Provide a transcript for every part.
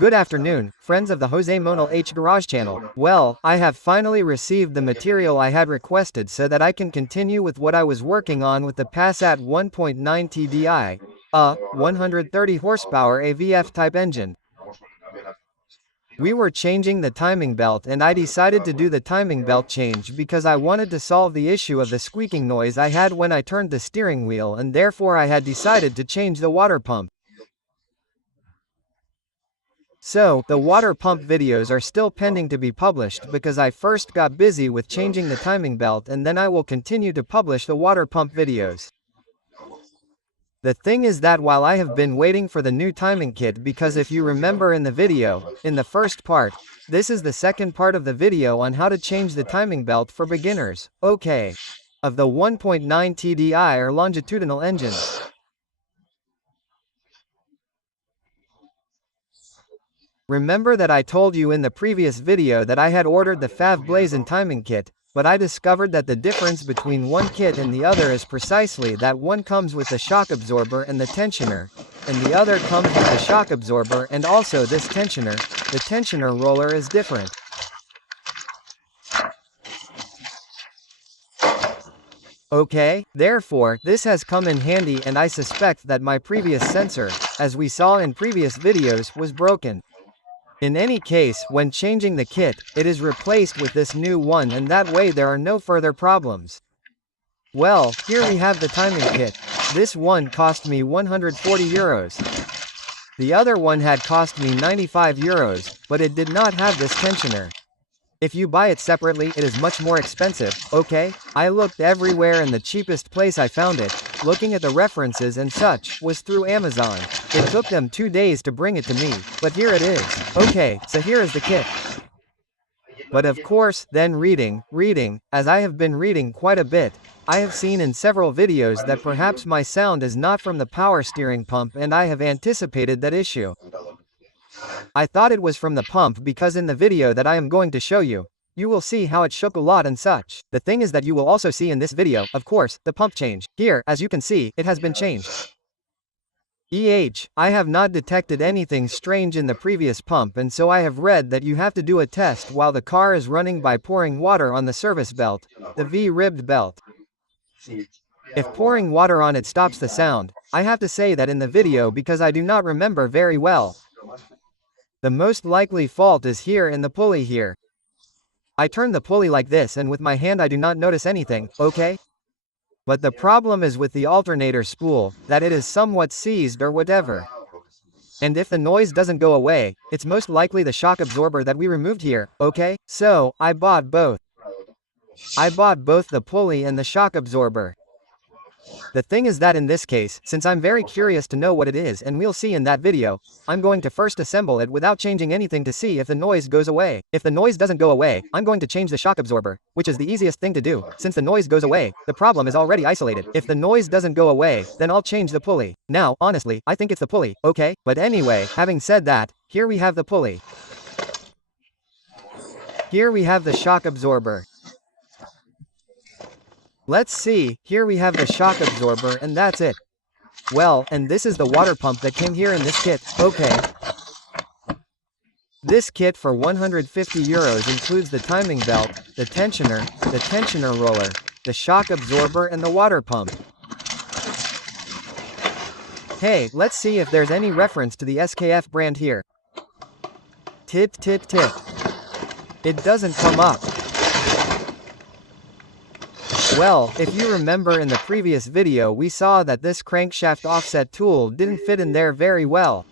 Good afternoon, friends of the Jose Monal H Garage channel. Well, I have finally received the material I had requested so that I can continue with what I was working on with the Passat 1.9 TDI, a 130 horsepower AVF type engine. We were changing the timing belt and I decided to do the timing belt change because I wanted to solve the issue of the squeaking noise I had when I turned the steering wheel, and therefore I had decided to change the water pump. So, the water pump videos are still pending to be published because I first got busy with changing the timing belt, and then I will continue to publish the water pump videos. The thing is that while I have been waiting for the new timing kit, because if you remember in the video, in the first part, this is the second part of the video on how to change the timing belt for beginners, okay, of the 1.9 TDI or longitudinal engines. Remember that I told you in the previous video that I had ordered the FAV Blazin timing kit, but I discovered that the difference between one kit and the other is precisely that one comes with the shock absorber and the tensioner, and the other comes with the shock absorber and also this tensioner. The tensioner roller is different. Okay, therefore, this has come in handy, and I suspect that my previous sensor, as we saw in previous videos, was broken. In any case, when changing the kit, it is replaced with this new one, and that way there are no further problems. Well, here we have the timing kit. This one cost me 140 euros. The other one had cost me 95 euros, but it did not have this tensioner. If you buy it separately, it is much more expensive, okay? I looked everywhere and the cheapest place I found it, looking at the references and such, was through Amazon. It took them 2 days to bring it to me, but here it is. Okay, so here is the kit. But of course, then reading, as I have been reading quite a bit, I have seen in several videos that perhaps my sound is not from the power steering pump, and I have anticipated that issue. I thought it was from the pump because in the video that I am going to show you, you will see how it shook a lot and such. The thing is that you will also see in this video, of course, the pump change. Here, as you can see, it has been changed. I have not detected anything strange in the previous pump, and so I have read that you have to do a test while the car is running by pouring water on the service belt, the V-ribbed belt. If pouring water on it stops the sound, I have to say that in the video because I do not remember very well. The most likely fault is here in the pulley here. I turn the pulley like this and with my hand I do not notice anything, okay? But the problem is with the alternator spool, that it is somewhat seized or whatever. And if the noise doesn't go away, it's most likely the shock absorber that we removed here, okay? So, I bought both. I bought both the pulley and the shock absorber. The thing is that in this case, since I'm very curious to know what it is, and we'll see in that video, I'm going to first assemble it without changing anything to see if the noise goes away. If the noise doesn't go away, I'm going to change the shock absorber, which is the easiest thing to do. Since the noise goes away, the problem is already isolated. If the noise doesn't go away, then I'll change the pulley. Now, honestly, I think it's the pulley, okay? But anyway, having said that, here we have the pulley. Here we have the shock absorber. Let's see, here we have the shock absorber, and that's it. Well, and this is the water pump that came here in this kit, okay. This kit for 150 euros includes the timing belt, the tensioner roller, the shock absorber and the water pump. Hey, let's see if there's any reference to the SKF brand here. Tit. It doesn't come up. Well, if you remember in the previous video we saw that this crankshaft offset tool didn't fit in there very well.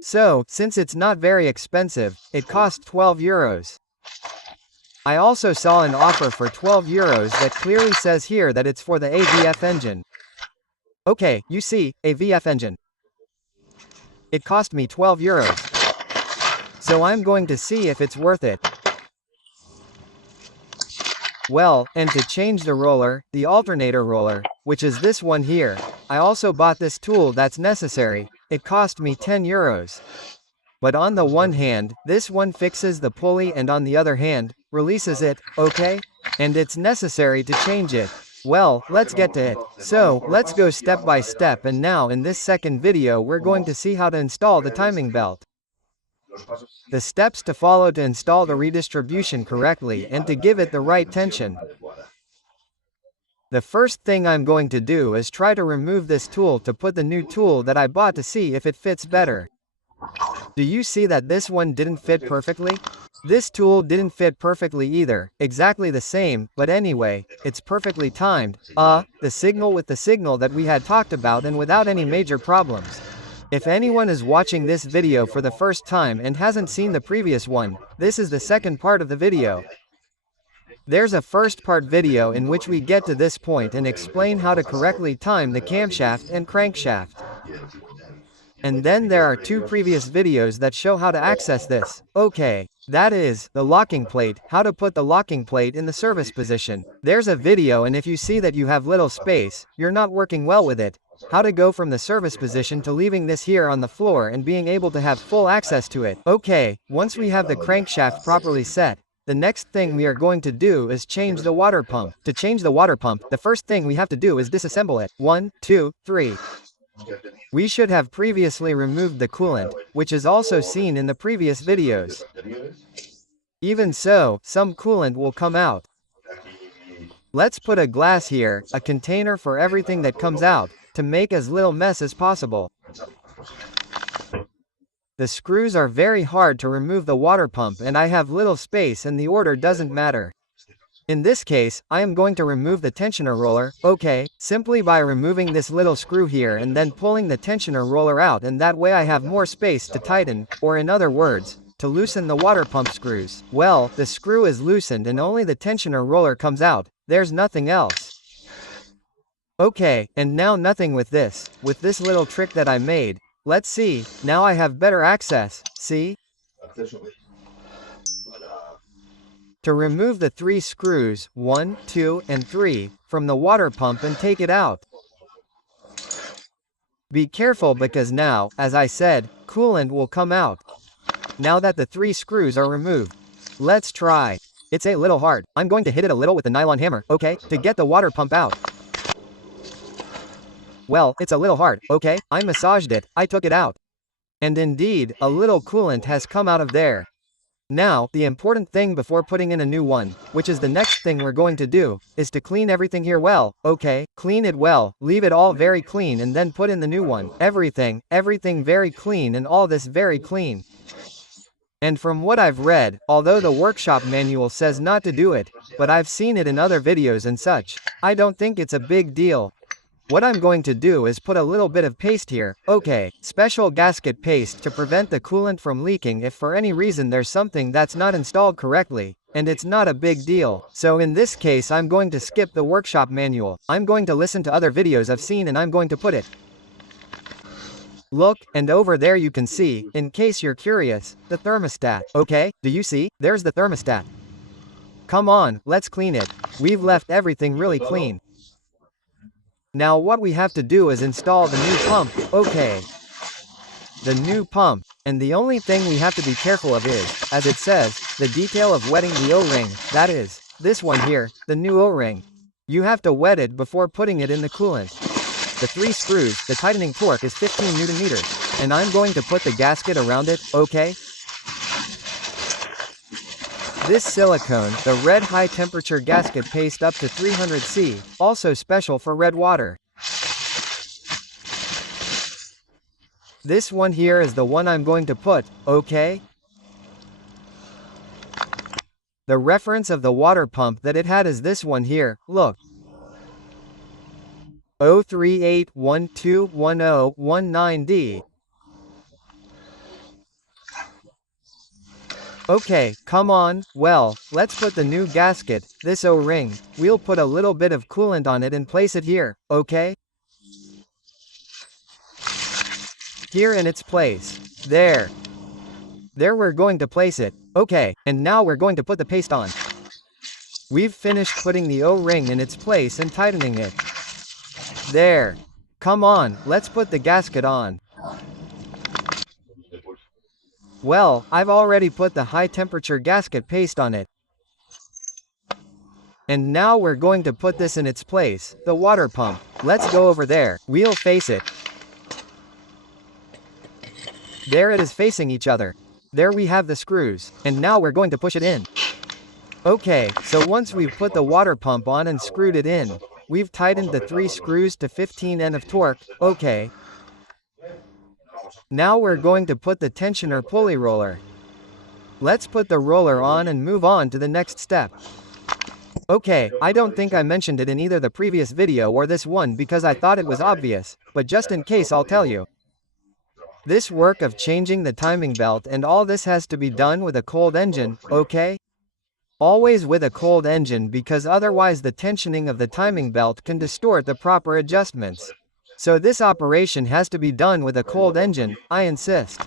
So, since it's not very expensive, it cost 12 euros. I also saw an offer for 12 euros that clearly says here that it's for the AVF engine. Okay, you see, AVF engine. It cost me 12 euros. So I'm going to see if it's worth it. Well, and to change the roller, the alternator roller, which is this one here, I also bought this tool that's necessary. It cost me 10 euros. But on the one hand, this one fixes the pulley and on the other hand, releases it, okay? And it's necessary to change it. Well, let's get to it. So, let's go step by step, and now in this second video we're going to see how to install the timing belt. The steps to follow to install the redistribution correctly and to give it the right tension. The first thing I'm going to do is try to remove this tool to put the new tool that I bought to see if it fits better. Do you see that this one didn't fit perfectly? This tool didn't fit perfectly either, exactly the same, but anyway, it's perfectly timed, the signal with the signal that we had talked about and without any major problems. If anyone is watching this video for the first time and hasn't seen the previous one, this is the second part of the video. There's a first part video in which we get to this point and explain how to correctly time the camshaft and crankshaft. And then there are two previous videos that show how to access this. Okay, that is, the locking plate, how to put the locking plate in the service position. There's a video, and if you see that you have little space, you're not working well with it, how to go from the service position to leaving this here on the floor and being able to have full access to it. Okay, once we have the crankshaft properly set, the next thing we are going to do is change the water pump. To change the water pump, the first thing we have to do is disassemble it. 1, 2, 3. We should have previously removed the coolant, which is also seen in the previous videos. Even so, some coolant will come out. Let's put a glass here, a container for everything that comes out, to make as little mess as possible. The screws are very hard to remove the water pump, and I have little space, and the order doesn't matter. In this case, I am going to remove the tensioner roller, simply by removing this little screw here and then pulling the tensioner roller out, and that way I have more space to tighten, or in other words, to loosen the water pump screws. Well, the screw is loosened and only the tensioner roller comes out, there's nothing else. Okay, and now nothing with this little trick that I made. Let's see, now I have better access, see? To remove the 3 screws, 1, 2, and 3, from the water pump and take it out. Be careful because now, as I said, coolant will come out. Now that the 3 screws are removed, let's try. It's a little hard. I'm going to hit it a little with the nylon hammer, to get the water pump out. Well, it's a little hard, I massaged it, I took it out. And indeed, a little coolant has come out of there. Now, the important thing before putting in a new one, which is the next thing we're going to do, is to clean everything here well, clean it well, leave it all very clean and then put in the new one. Everything very clean and all this very clean. And from what I've read, although the workshop manual says not to do it, but I've seen it in other videos and such, I don't think it's a big deal. What I'm going to do is put a little bit of paste here, special gasket paste to prevent the coolant from leaking if for any reason there's something that's not installed correctly, and it's not a big deal. So in this case I'm going to skip the workshop manual, I'm going to listen to other videos I've seen and I'm going to put it. Look, and over there you can see, in case you're curious, the thermostat, do you see? There's the thermostat. Come on, let's clean it. We've left everything really clean. Now what we have to do is install the new pump, the new pump, and the only thing we have to be careful of is, as it says, the detail of wetting the O-ring, that is, this one here, the new O-ring. You have to wet it before putting it in the coolant. The 3 screws, the tightening torque is 15 Newton meters, and I'm going to put the gasket around it, This silicone, the red high temperature gasket paste up to 300 C, also special for red water. This one here is the one I'm going to put, The reference of the water pump that it had is this one here, look. 038121019D. Come on, well, let's put the new gasket, this O-ring, we'll put a little bit of coolant on it and place it here, Here in its place. There we're going to place it, and now we're going to put the paste on. We've finished putting the O-ring in its place and tightening it. There. Come on, let's put the gasket on. Well, I've already put the high temperature gasket paste on it. And now we're going to put this in its place, the water pump. Let's go over there, we'll face it. There it is facing each other. There we have the screws, and now we're going to push it in. Okay, so once we've put the water pump on and screwed it in, we've tightened the 3 screws to 15 N of torque, okay. Now we're going to put the tensioner pulley roller. Let's put the roller on and move on to the next step. Okay, I don't think I mentioned it in either the previous video or this one because I thought it was obvious, but just in case I'll tell you. This work of changing the timing belt and all this has to be done with a cold engine, okay? Always with a cold engine because otherwise the tensioning of the timing belt can distort the proper adjustments. So this operation has to be done with a cold engine, I insist.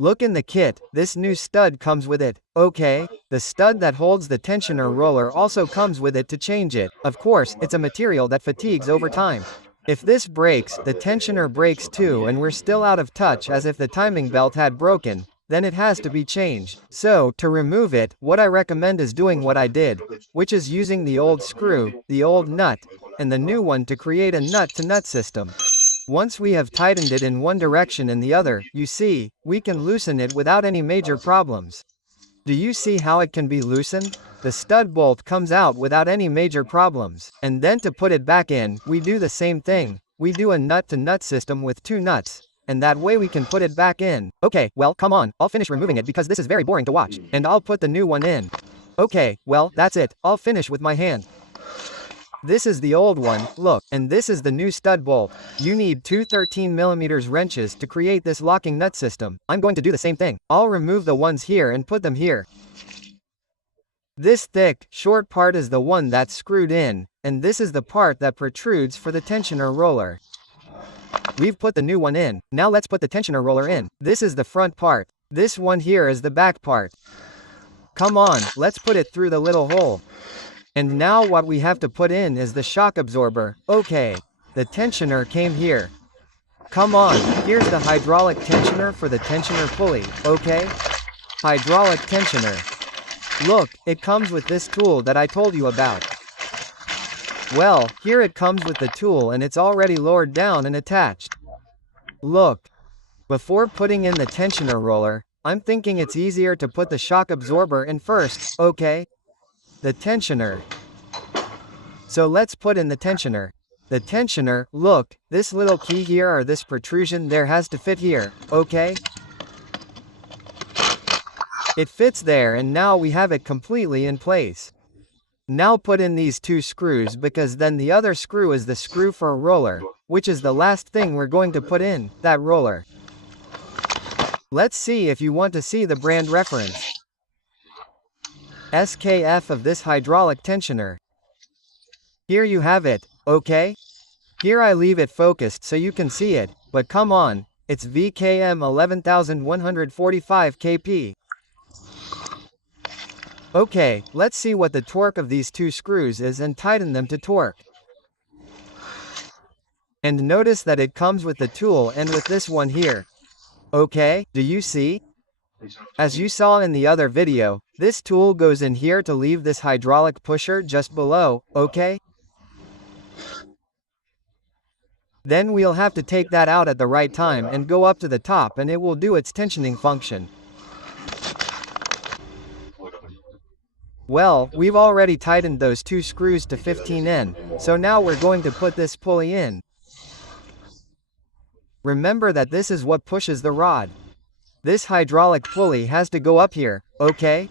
Look in the kit, this new stud comes with it, okay? The stud that holds the tensioner roller also comes with it to change it. Of course, it's a material that fatigues over time. If this breaks, the tensioner breaks too and we're still out of touch as if the timing belt had broken, then it has to be changed. So, to remove it, what I recommend is doing what I did, which is using the old screw, the old nut, and the new one to create a nut-to-nut system. Once we have tightened it in one direction and the other, you see, we can loosen it without any major problems. Do you see how it can be loosened? The stud bolt comes out without any major problems. And then to put it back in, we do the same thing. We do a nut-to-nut system with 2 nuts. And that way we can put it back in. Okay, well, come on, I'll finish removing it because this is very boring to watch. And I'll put the new one in. Okay, well, that's it, I'll finish with my hand. This is the old one, look, and this is the new stud bolt. You need 2 13mm wrenches to create this locking nut system. I'm going to do the same thing. I'll remove the ones here and put them here. This thick, short part is the one that's screwed in, and this is the part that protrudes for the tensioner roller. We've put the new one in, now let's put the tensioner roller in. This is the front part. This one here is the back part. Come on, let's put it through the little hole. And now what we have to put in is the shock absorber. Okay, the tensioner came here. Come on, here's the hydraulic tensioner for the tensioner pulley, okay? Hydraulic tensioner. Look, it comes with this tool that I told you about. Well, here it comes with the tool and it's already lowered down and attached. Look. Before putting in the tensioner roller, I'm thinking it's easier to put the shock absorber in first, okay? The tensioner. So let's put in the tensioner. The tensioner, look, this little key here or this protrusion there has to fit here, okay? It fits there and now we have it completely in place. Now put in these 2 screws because then the other screw is the screw for a roller, which is the last thing we're going to put in, that roller. Let's see if you want to see the brand reference. SKF of this hydraulic tensioner. Here you have it, okay? Here I leave it focused so you can see it, but come on, it's VKM 11145 kp. Okay, let's see what the torque of these 2 screws is and tighten them to torque. And notice that it comes with the tool and with this one here. Okay, do you see? As you saw in the other video, this tool goes in here to leave this hydraulic pusher just below, okay? Then we'll have to take that out at the right time and go up to the top and it will do its tensioning function. Well, we've already tightened those 2 screws to 15N, so now we're going to put this pulley in. Remember that this is what pushes the rod. This hydraulic pulley has to go up here, okay?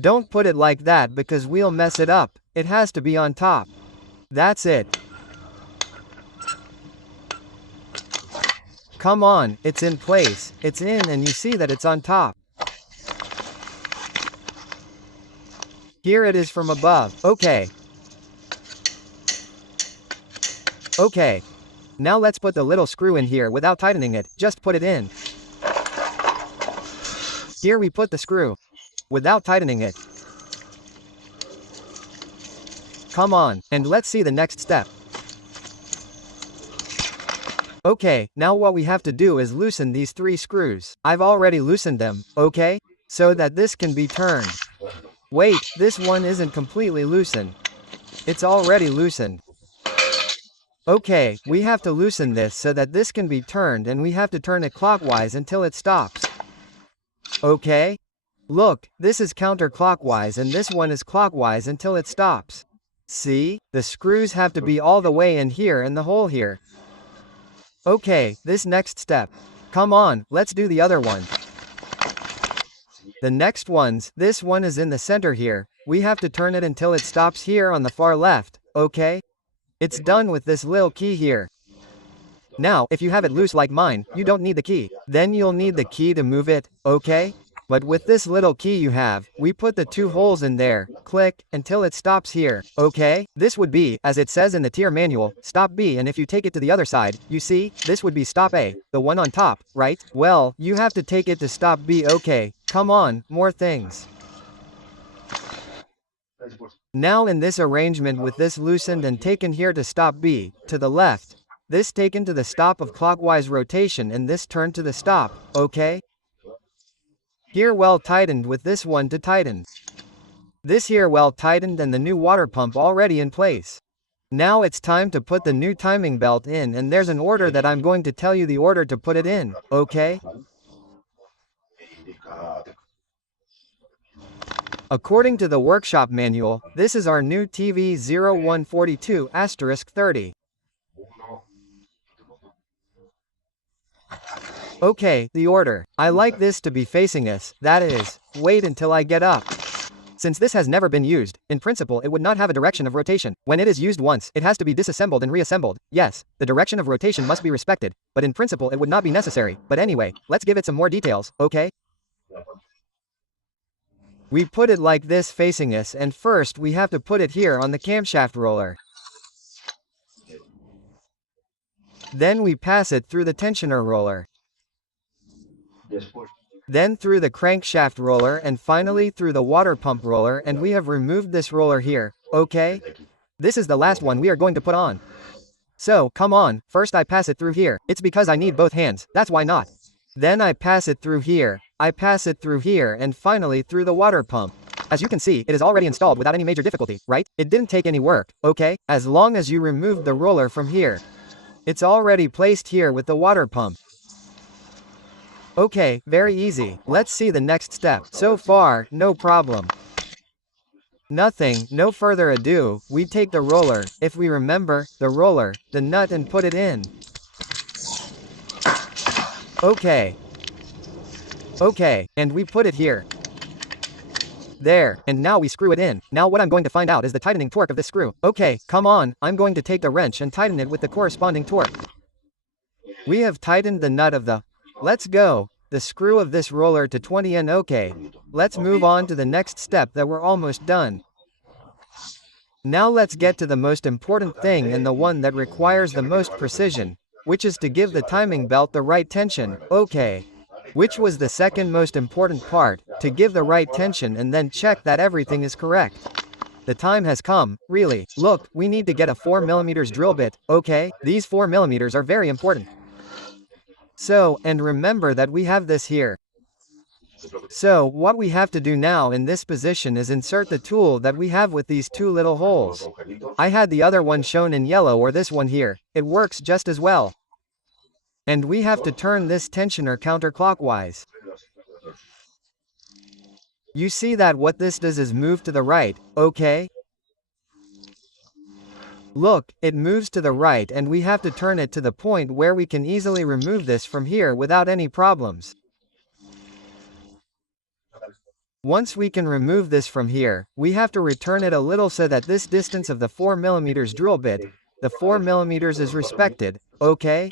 Don't put it like that because we'll mess it up, it has to be on top. That's it. Come on, it's in place, it's in and you see that it's on top. Here it is from above, okay. Okay. Now let's put the little screw in here without tightening it, just put it in. Here we put the screw. Without tightening it. Come on, and let's see the next step. Okay, now what we have to do is loosen these 3 screws. I've already loosened them, okay? So that this can be turned. Wait, this one isn't completely loosened. It's already loosened. Okay, we have to loosen this so that this can be turned, and we have to turn it clockwise until it stops. Okay? Look, this is counterclockwise and this one is clockwise until it stops. See? The screws have to be all the way in here and the hole here. Okay, this next step. Come on, let's do the other one. The next ones, this one is in the center here. We have to turn it until it stops here on the far left, okay? It's done with this little key here. Now, if you have it loose like mine, you don't need the key. Then you'll need the key to move it, okay? But with this little key you have, we put the two holes in there, click, until it stops here, okay? This would be, as it says in the tier manual, stop B, and if you take it to the other side, you see, this would be stop A, the one on top, right? Well, you have to take it to stop B, okay? Come on, more things. Now in this arrangement with this loosened and taken here to stop B, to the left, this taken to the stop of clockwise rotation and this turned to the stop, okay? Here well tightened with this one to tighten. This here well tightened and the new water pump already in place. Now it's time to put the new timing belt in, and there's an order that I'm going to tell you the order to put it in, okay? According to the workshop manual, this is our new TV 0142*30. Okay, the order. I like this to be facing us, that is, wait until I get up. Since this has never been used, in principle it would not have a direction of rotation. When it is used once, it has to be disassembled and reassembled. Yes, the direction of rotation must be respected, but in principle it would not be necessary. But anyway, let's give it some more details, okay? We put it like this facing us, and first we have to put it here on the camshaft roller. Then we pass it through the tensioner roller. Then through the crankshaft roller, and finally through the water pump roller, and we have removed this roller here, okay? This is the last one we are going to put on. So, come on, first I pass it through here. It's because I need both hands, that's why not. Then I pass it through here, I pass it through here, and finally through the water pump. As you can see, it is already installed without any major difficulty, right? It didn't take any work, okay? As long as you removed the roller from here. It's already placed here with the water pump. Okay, very easy. Let's see the next step. So far, no problem. Nothing, no further ado, we take the roller, if we remember, the roller, the nut, and put it in. Okay. Okay, and we put it here. There, and now we screw it in. Now what I'm going to find out is the tightening torque of this screw. Okay, come on, I'm going to take the wrench and tighten it with the corresponding torque. We have tightened the nut of the, let's go, the screw of this roller to 20 N. Okay, let's move on to the next step that we're almost done. Now let's get to the most important thing and the one that requires the most precision, which is to give the timing belt the right tension, okay. Which was the second most important part, to give the right tension and then check that everything is correct. The time has come, really. Look, we need to get a 4mm drill bit, okay? These 4mm are very important. So, and remember that we have this here. So, what we have to do now in this position is insert the tool that we have with these two little holes. I had the other one shown in yellow, or this one here. It works just as well. And we have to turn this tensioner counterclockwise. You see that what this does is move to the right, okay? Look, it moves to the right, and we have to turn it to the point where we can easily remove this from here without any problems. Once we can remove this from here, we have to return it a little so that this distance of the 4mm drill bit, the 4mm is respected, okay?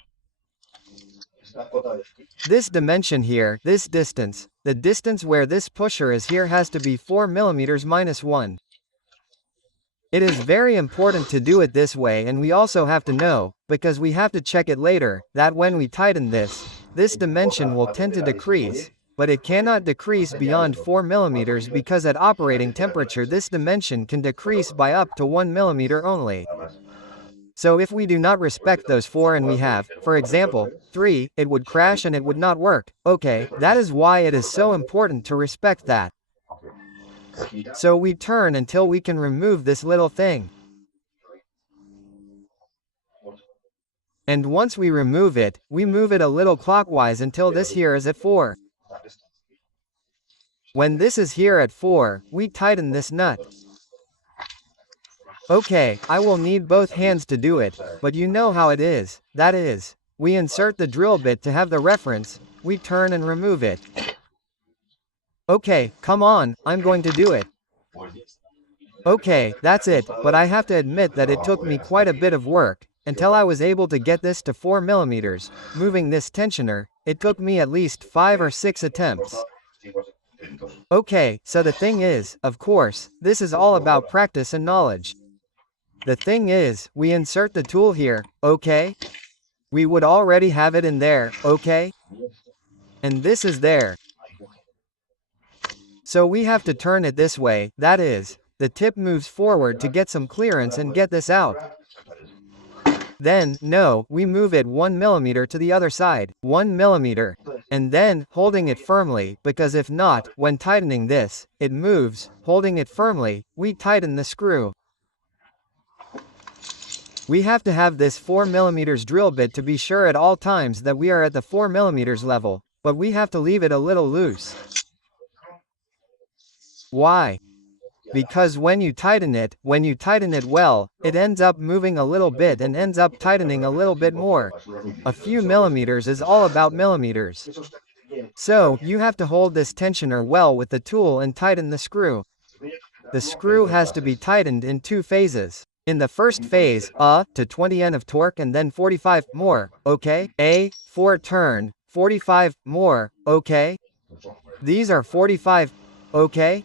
This dimension here, this distance, the distance where this pusher is here has to be 4mm minus 1. It is very important to do it this way, and we also have to know, because we have to check it later, that when we tighten this, this dimension will tend to decrease, but it cannot decrease beyond 4mm because at operating temperature this dimension can decrease by up to 1mm only. So if we do not respect those 4 and we have, for example, 3, it would crash and it would not work, okay? That is why it is so important to respect that. So we turn until we can remove this little thing. And once we remove it, we move it a little clockwise until this here is at 4. When this is here at 4, we tighten this nut. Okay, I will need both hands to do it, but you know how it is. That is, we insert the drill bit to have the reference, we turn and remove it. Okay, come on, I'm going to do it. Okay, that's it, but I have to admit that it took me quite a bit of work, until I was able to get this to 4 millimeters. Moving this tensioner, it took me at least 5 or 6 attempts. Okay, so the thing is, of course, this is all about practice and knowledge. The thing is, we insert the tool here, okay? We would already have it in there, okay? And this is there. So we have to turn it this way, that is, the tip moves forward to get some clearance and get this out. Then, no, we move it 1 millimeter to the other side, 1 millimeter. And then, holding it firmly, because if not, when tightening this, it moves, holding it firmly, we tighten the screw. We have to have this 4 millimeters drill bit to be sure at all times that we are at the 4 millimeters level, but we have to leave it a little loose. Why? Because when you tighten it well, it ends up moving a little bit and ends up tightening a little bit more. A few millimeters is all about millimeters. So, you have to hold this tensioner well with the tool and tighten the screw. The screw has to be tightened in 2 phases. In the first phase, to 20 N of torque and then 45 more, okay? 4 turn, 45 more, okay? These are 45, okay?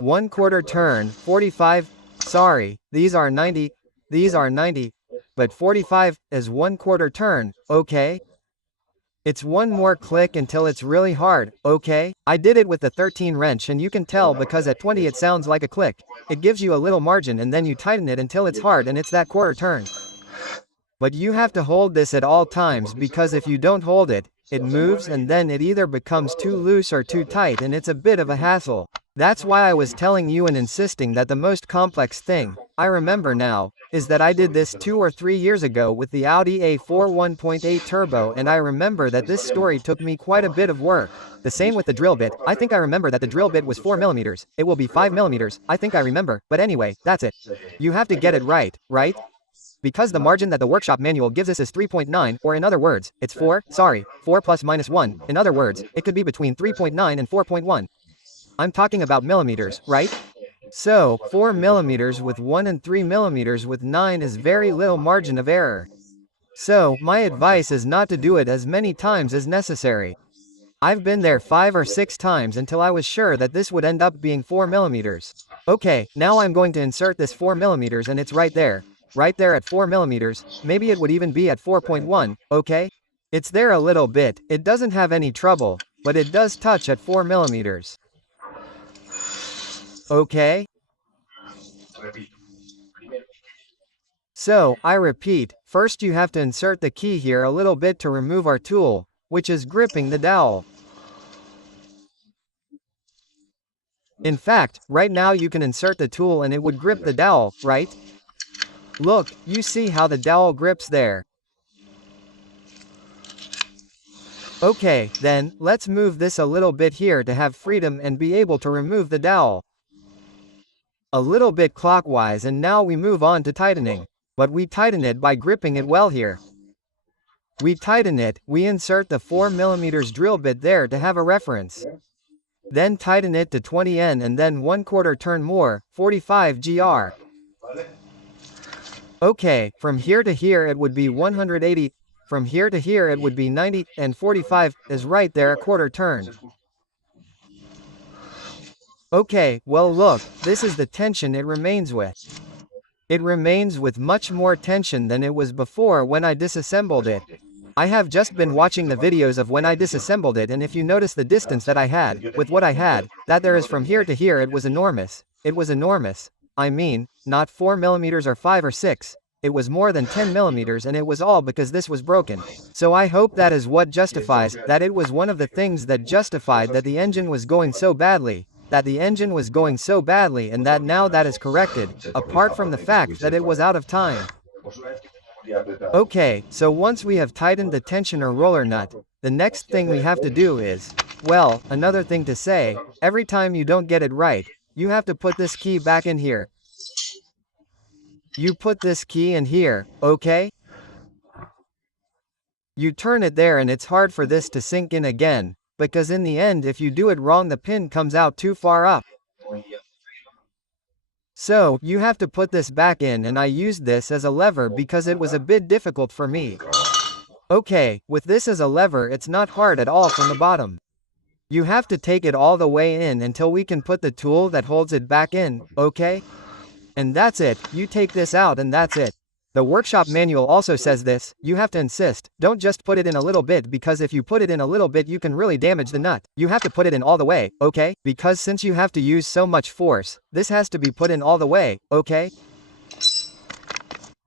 1/4 turn, 45, sorry, these are 90, but 45 is 1/4 turn, okay? It's one more click until it's really hard, okay? I did it with the 13 wrench and you can tell because at 20 it sounds like a click. It gives you a little margin and then you tighten it until it's hard and it's that 1/4 turn. But you have to hold this at all times because if you don't hold it, it moves and then it either becomes too loose or too tight and it's a bit of a hassle. That's why I was telling you and insisting that the most complex thing, I remember now, is that I did this 2 or 3 years ago with the Audi A4 1.8 turbo and I remember that this story took me quite a bit of work. The same with the drill bit, I think I remember that the drill bit was 4 millimeters, it will be 5 millimeters, I think I remember, but anyway, that's it. You have to get it right? Because the margin that the workshop manual gives us is 3.9, or in other words, it's 4 plus minus 1, in other words, it could be between 3.9 and 4.1. I'm talking about millimeters, right? So, 4 millimeters with 1 and 3 millimeters with 9 is very little margin of error. So, my advice is not to do it as many times as necessary. I've been there 5 or 6 times until I was sure that this would end up being 4 millimeters. Okay, now I'm going to insert this 4 millimeters and it's right there at 4 millimeters, maybe it would even be at 4.1, okay? It's there a little bit, it doesn't have any trouble, but it does touch at 4 millimeters. Okay? So, I repeat, first you have to insert the key here a little bit to remove our tool, which is gripping the dowel. In fact, right now you can insert the tool and it would grip the dowel, right? Look, you see how the dowel grips there. Okay, then, let's move this a little bit here to have freedom and be able to remove the dowel. A little bit clockwise and now we move on to tightening. But we tighten it by gripping it well here. We tighten it, we insert the 4 millimeters drill bit there to have a reference. Then tighten it to 20 N and then 1/4 turn more, 45 GR. Okay, from here to here it would be 180, from here to here it would be 90, and 45 is right there a 1/4 turn. Okay, well look, this is the tension it remains with. It remains with much more tension than it was before when I disassembled it. I have just been watching the videos of when I disassembled it and if you notice the distance that I had, with what I had, that there is from here to here it was enormous. It was enormous. I mean, not 4 millimeters or 5 or 6. It was more than 10 millimeters and it was all because this was broken. So I hope that is what justifies, that it was one of the things that justified that the engine was going so badly. that the engine was going so badly and that now that is corrected, apart from the fact that it was out of time. Okay, so once we have tightened the tension or roller nut, the next thing we have to do is, well, another thing to say, every time you don't get it right, you have to put this key back in here. You put this key in here, okay? You turn it there and it's hard for this to sink in again, because in the end if you do it wrong the pin comes out too far up. So, you have to put this back in and I used this as a lever because it was a bit difficult for me. Okay, with this as a lever it's not hard at all from the bottom. You have to take it all the way in until we can put the tool that holds it back in, okay? And that's it, you take this out and that's it. The workshop manual also says this, you have to insist, don't just put it in a little bit because if you put it in a little bit you can really damage the nut. You have to put it in all the way, okay? Because since you have to use so much force, this has to be put in all the way, okay?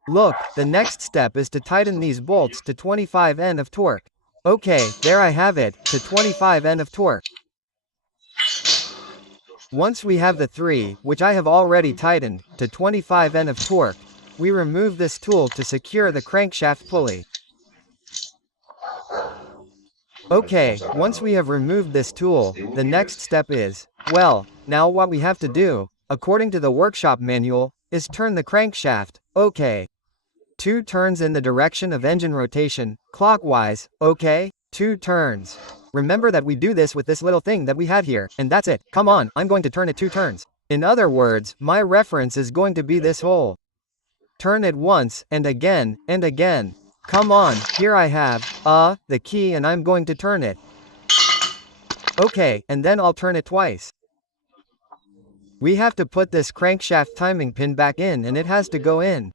Look, the next step is to tighten these bolts to 25 N of torque. Okay, there I have it, to 25 N of torque. Once we have the 3, which I have already tightened, to 25 N of torque, we remove this tool to secure the crankshaft pulley. Okay, once we have removed this tool, the next step is, well, now what we have to do, according to the workshop manual, is turn the crankshaft, okay. 2 turns in the direction of engine rotation, clockwise, okay, 2 turns. Remember that we do this with this little thing that we had here, and that's it, come on, I'm going to turn it 2 turns. In other words, my reference is going to be this hole. Turn it once, and again, and again. Come on, here I have, the key and I'm going to turn it. Okay, and then I'll turn it twice. We have to put this crankshaft timing pin back in and it has to go in.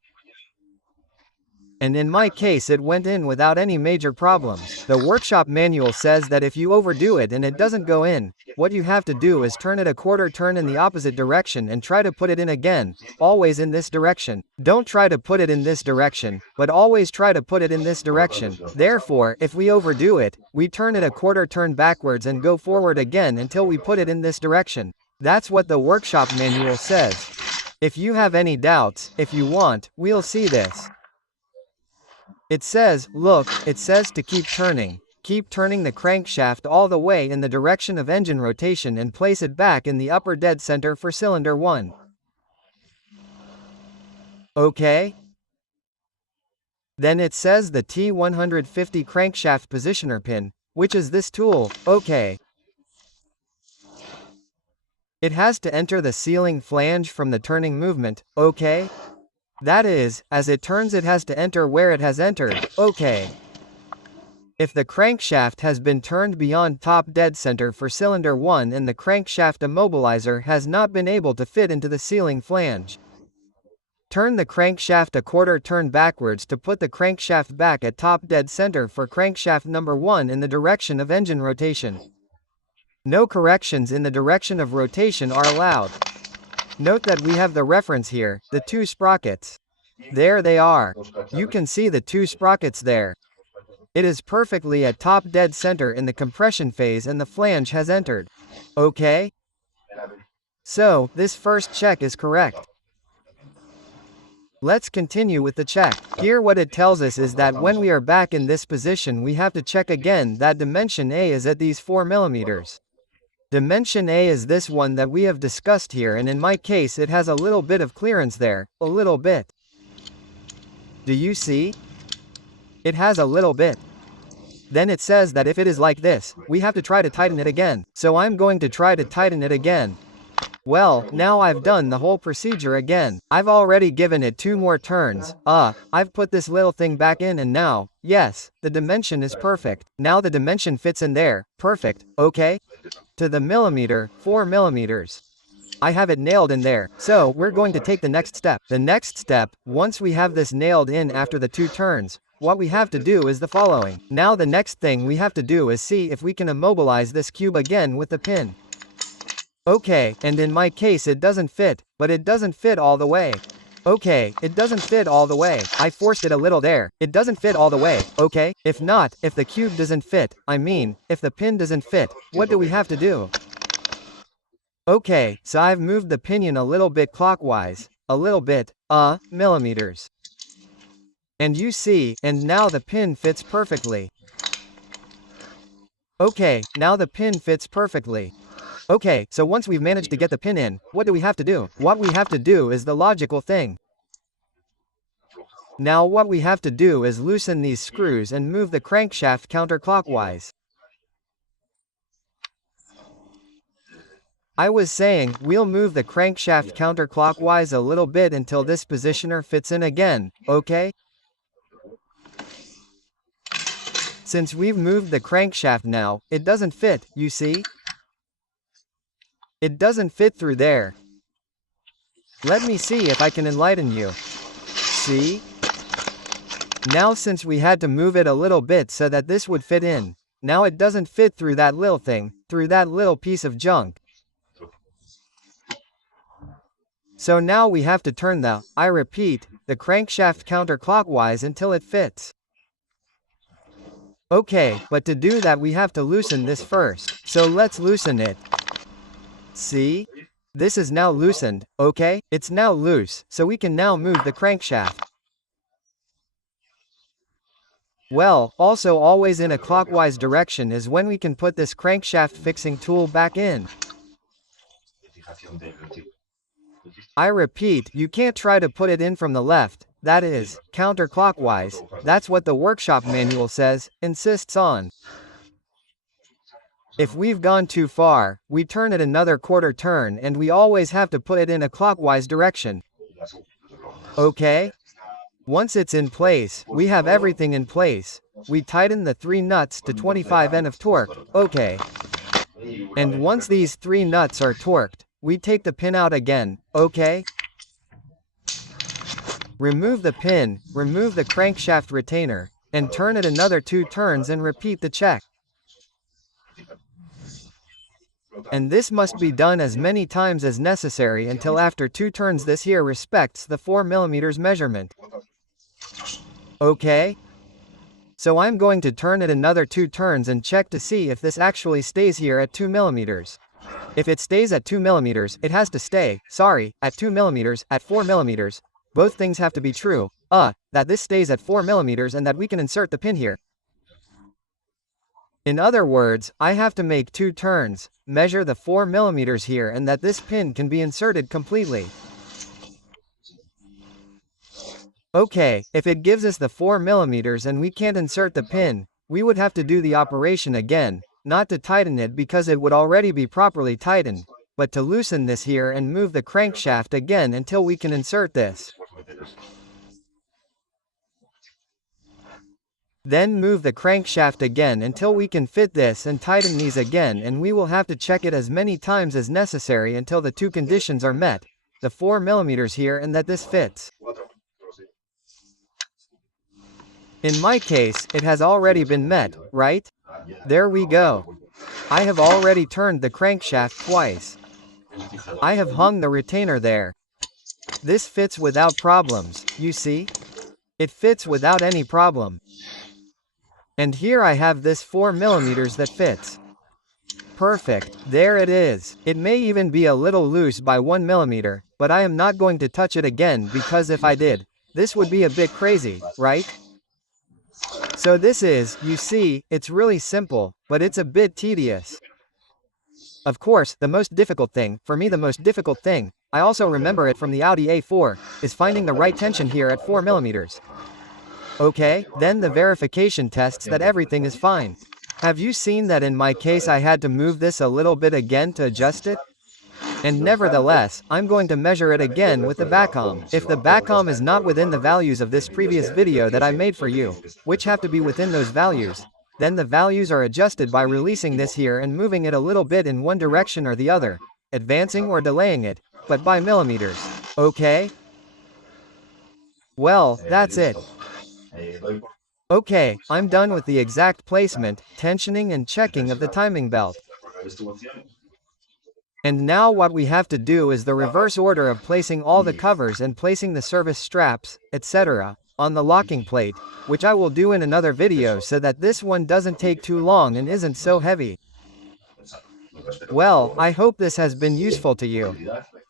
And in my case it went in without any major problems. The workshop manual says that if you overdo it and it doesn't go in, what you have to do is turn it a quarter turn in the opposite direction and try to put it in again, always in this direction. Don't try to put it in this direction, but always try to put it in this direction. Therefore, if we overdo it, we turn it a quarter turn backwards and go forward again until we put it in this direction. That's what the workshop manual says. If you have any doubts, if you want, we'll see this. It says, look, it says to keep turning the crankshaft all the way in the direction of engine rotation and place it back in the upper dead center for cylinder 1. Okay? Then it says the T150 crankshaft positioner pin, which is this tool, okay. It has to enter the sealing flange from the turning movement, okay? That is, as it turns it has to enter where it has entered, okay. If the crankshaft has been turned beyond top dead center for cylinder 1 and the crankshaft immobilizer has not been able to fit into the sealing flange, turn the crankshaft a quarter turn backwards to put the crankshaft back at top dead center for crankshaft number 1 in the direction of engine rotation. No corrections in the direction of rotation are allowed. Note that we have the reference here, the 2 sprockets. There they are. You can see the 2 sprockets there. It is perfectly at top dead center in the compression phase and the flange has entered. Okay? So, this first check is correct. Let's continue with the check. Here what it tells us is that when we are back in this position we have to check again that dimension A is at these 4 millimeters. Dimension A is this one that we have discussed here, and in my case it has a little bit of clearance there, a little bit. Do you see? It has a little bit. Then it says that if it is like this, we have to try to tighten it again. So I'm going to try to tighten it again. Well, now I've done the whole procedure again. I've already given it 2 more turns. I've put this little thing back in and now, yes, the dimension is perfect. Now the dimension fits in there, perfect, okay? To the millimeter, 4 millimeters. I have it nailed in there, so we're going to take the next step. The next step, once we have this nailed in after the 2 turns, what we have to do is the following. Now the next thing we have to do is see if we can immobilize this cube again with the pin. Okay, and in my case it doesn't fit, but it doesn't fit all the way. Okay, it doesn't fit all the way. I forced it a little there. It doesn't fit all the way, okay? If not, if the cube doesn't fit, I mean, if the pin doesn't fit, what do we have to do? Okay, so I've moved the pinion a little bit clockwise, a little bit, millimeters. And you see, and now the pin fits perfectly. Okay, now the pin fits perfectly. Okay, so once we've managed to get the pin in, what do we have to do? What we have to do is the logical thing. Now what we have to do is loosen these screws and move the crankshaft counterclockwise. I was saying, we'll move the crankshaft counterclockwise a little bit until this positioner fits in again, okay? Since we've moved the crankshaft now, it doesn't fit, you see? It doesn't fit through there. Let me see if I can enlighten you. See? Now since we had to move it a little bit so that this would fit in, now it doesn't fit through that little thing, through that little piece of junk. So now we have to turn I repeat, the crankshaft counterclockwise until it fits. Okay, but to do that we have to loosen this first, so let's loosen it. See? This is now loosened, okay? It's now loose, so we can now move the crankshaft. Well, also always in a clockwise direction is when we can put this crankshaft fixing tool back in. I repeat, you can't try to put it in from the left, that is, counterclockwise, that's what the workshop manual says, insists on. If we've gone too far, we turn it another quarter turn and we always have to put it in a clockwise direction. Okay? Once it's in place, we have everything in place. We tighten the 3 nuts to 25 N of torque, okay. And once these 3 nuts are torqued, we take the pin out again, okay? Remove the pin, remove the crankshaft retainer, and turn it another 2 turns and repeat the check. And this must be done as many times as necessary until after 2 turns this here respects the 4 mm measurement. Okay? So I'm going to turn it another 2 turns and check to see if this actually stays here at 2 mm. If it stays at 2 mm, it has to stay, at 2 mm, at 4 mm. Both things have to be true, that this stays at 4 mm and that we can insert the pin here. In other words, I have to make 2 turns, measure the 4 mm here and that this pin can be inserted completely. Okay, if it gives us the 4 mm and we can't insert the pin, we would have to do the operation again, not to tighten it because it would already be properly tightened, but to loosen this here and move the crankshaft again until we can insert this. Then move the crankshaft again until we can fit this and tighten these again, and we will have to check it as many times as necessary until the 2 conditions are met, the 4 mm here and that this fits. In my case, it has already been met, right? There we go. I have already turned the crankshaft twice. I have hung the retainer there. This fits without problems, you see? It fits without any problem. And here I have this 4 mm that fits. Perfect, there it is. It may even be a little loose by 1 mm, but I am not going to touch it again because if I did, this would be a bit crazy, right? So this is, you see, it's really simple, but it's a bit tedious. Of course, the most difficult thing, for me the most difficult thing, I also remember it from the Audi A4, is finding the right tension here at 4 mm. Okay, then the verification tests that everything is fine. Have you seen that in my case I had to move this a little bit again to adjust it? And nevertheless, I'm going to measure it again with the backcom. If the backcom is not within the values of this previous video that I made for you, which have to be within those values, then the values are adjusted by releasing this here and moving it a little bit in one direction or the other, advancing or delaying it, but by millimeters. Okay? Well, that's it. Okay, I'm done with the exact placement, tensioning and checking of the timing belt. And now what we have to do is the reverse order of placing all the covers and placing the service straps, etc., on the locking plate, which I will do in another video so that this one doesn't take too long and isn't so heavy. Well, I hope this has been useful to you.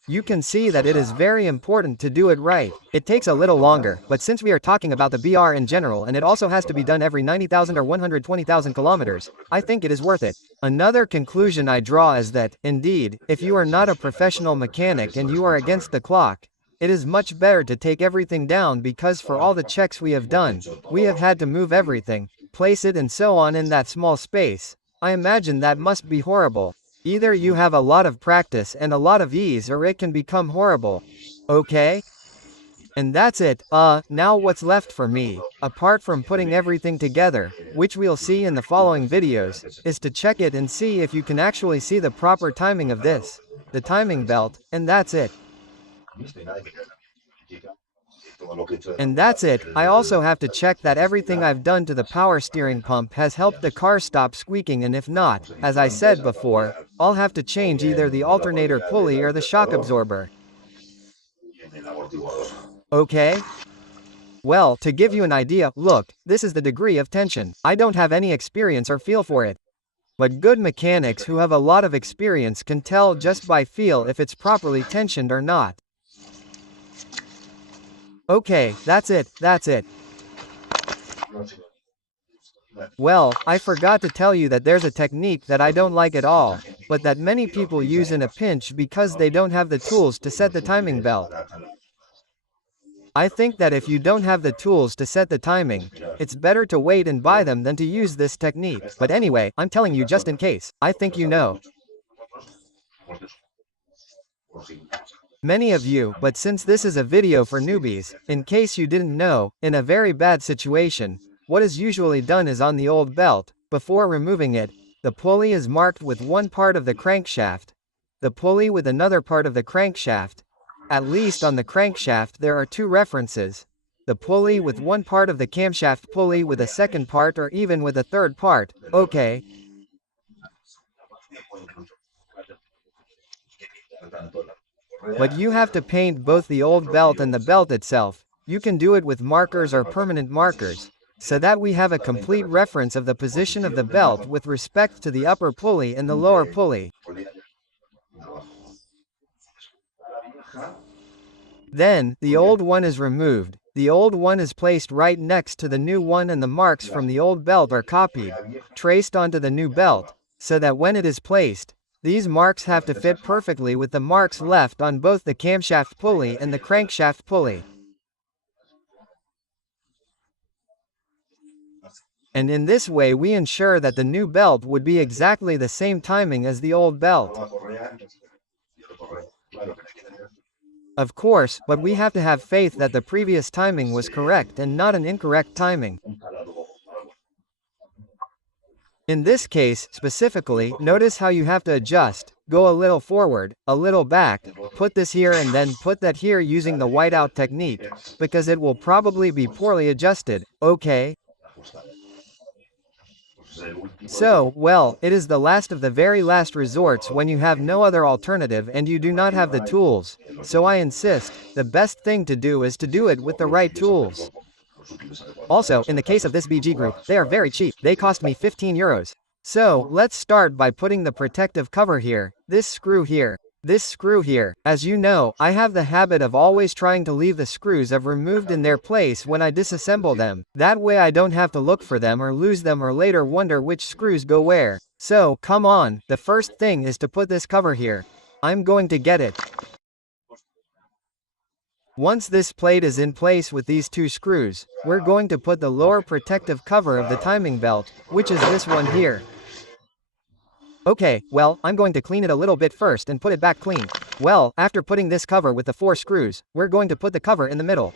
You can see that it is very important to do it right. It takes a little longer, but since we are talking about the BR in general and it also has to be done every 90,000 or 120,000 kilometers, I think it is worth it. Another conclusion I draw is that, indeed, if you are not a professional mechanic and you are against the clock, it is much better to take everything down because for all the checks we have done, we have had to move everything, place it and so on in that small space. I imagine that must be horrible. Either you have a lot of practice and a lot of ease or it can become horrible. Okay? And that's it. Now what's left for me, apart from putting everything together, which we'll see in the following videos, is to check it and see if you can actually see the proper timing of this, the timing belt, and that's it. And that's it. I also have to check that everything I've done to the power steering pump has helped the car stop squeaking, and if not, as I said before, I'll have to change either the alternator pulley or the shock absorber. Okay? Well, to give you an idea, look, this is the degree of tension. I don't have any experience or feel for it. But good mechanics who have a lot of experience can tell just by feel if it's properly tensioned or not. Okay, that's it. Well, I forgot to tell you that there's a technique that I don't like at all, but that many people use in a pinch because they don't have the tools to set the timing belt. I think that if you don't have the tools to set the timing, it's better to wait and buy them than to use this technique. But anyway, I'm telling you just in case. I think you know. Many of you, but since this is a video for newbies, in case you didn't know, in a very bad situation, what is usually done is on the old belt, before removing it, the pulley is marked with one part of the crankshaft, the pulley with another part of the crankshaft. At least on the crankshaft there are two references. The pulley with one part of the camshaft pulley with a second part or even with a third part, okay. But you have to paint both the old belt and the belt itself. You can do it with markers or permanent markers, so that we have a complete reference of the position of the belt with respect to the upper pulley and the lower pulley. Then, the old one is removed, the old one is placed right next to the new one and the marks from the old belt are copied, traced onto the new belt, so that when it is placed, these marks have to fit perfectly with the marks left on both the camshaft pulley and the crankshaft pulley. And in this way we ensure that the new belt would be exactly the same timing as the old belt. Of course, but we have to have faith that the previous timing was correct and not an incorrect timing. In this case, specifically, notice how you have to adjust, go a little forward, a little back, put this here and then put that here using the whiteout technique, because it will probably be poorly adjusted, okay? So, well, it is the last of the very last resorts when you have no other alternative and you do not have the tools, so I insist, the best thing to do is to do it with the right tools. Also, in the case of this BG group, they are very cheap, they cost me 15 euros. So, let's start by putting the protective cover here, this screw here. This screw here. As you know, I have the habit of always trying to leave the screws I've removed in their place when I disassemble them. That way I don't have to look for them or lose them or later wonder which screws go where. So, come on, the first thing is to put this cover here. I'm going to get it. Once this plate is in place with these two screws, we're going to put the lower protective cover of the timing belt, which is this one here. Okay, well, I'm going to clean it a little bit first and put it back clean. Well, after putting this cover with the 4 screws, we're going to put the cover in the middle.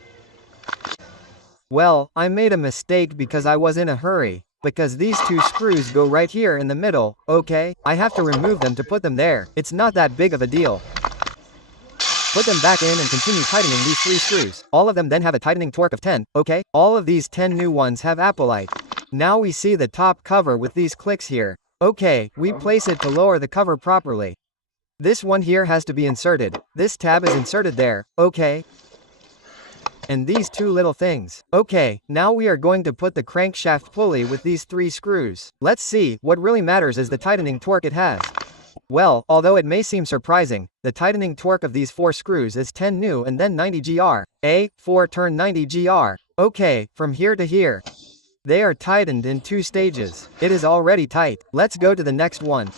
Well, I made a mistake because I was in a hurry, because these 2 screws go right here in the middle, okay? I have to remove them to put them there. It's not that big of a deal. Put them back in and continue tightening these 3 screws. All of them then have a tightening torque of 10, okay? All of these 10 new ones have Apolite. Now we see the top cover with these clicks here. Okay, we place it to lower the cover properly. This one here has to be inserted. This tab is inserted there, okay? And these 2 little things. Okay, now we are going to put the crankshaft pulley with these 3 screws. Let's see, what really matters is the tightening torque it has. Well, although it may seem surprising, the tightening torque of these 4 screws is 10 N and then 90 gr. 4 turn 90 gr. Okay, from here to here. They are tightened in 2 stages. It is already tight. Let's go to the next one.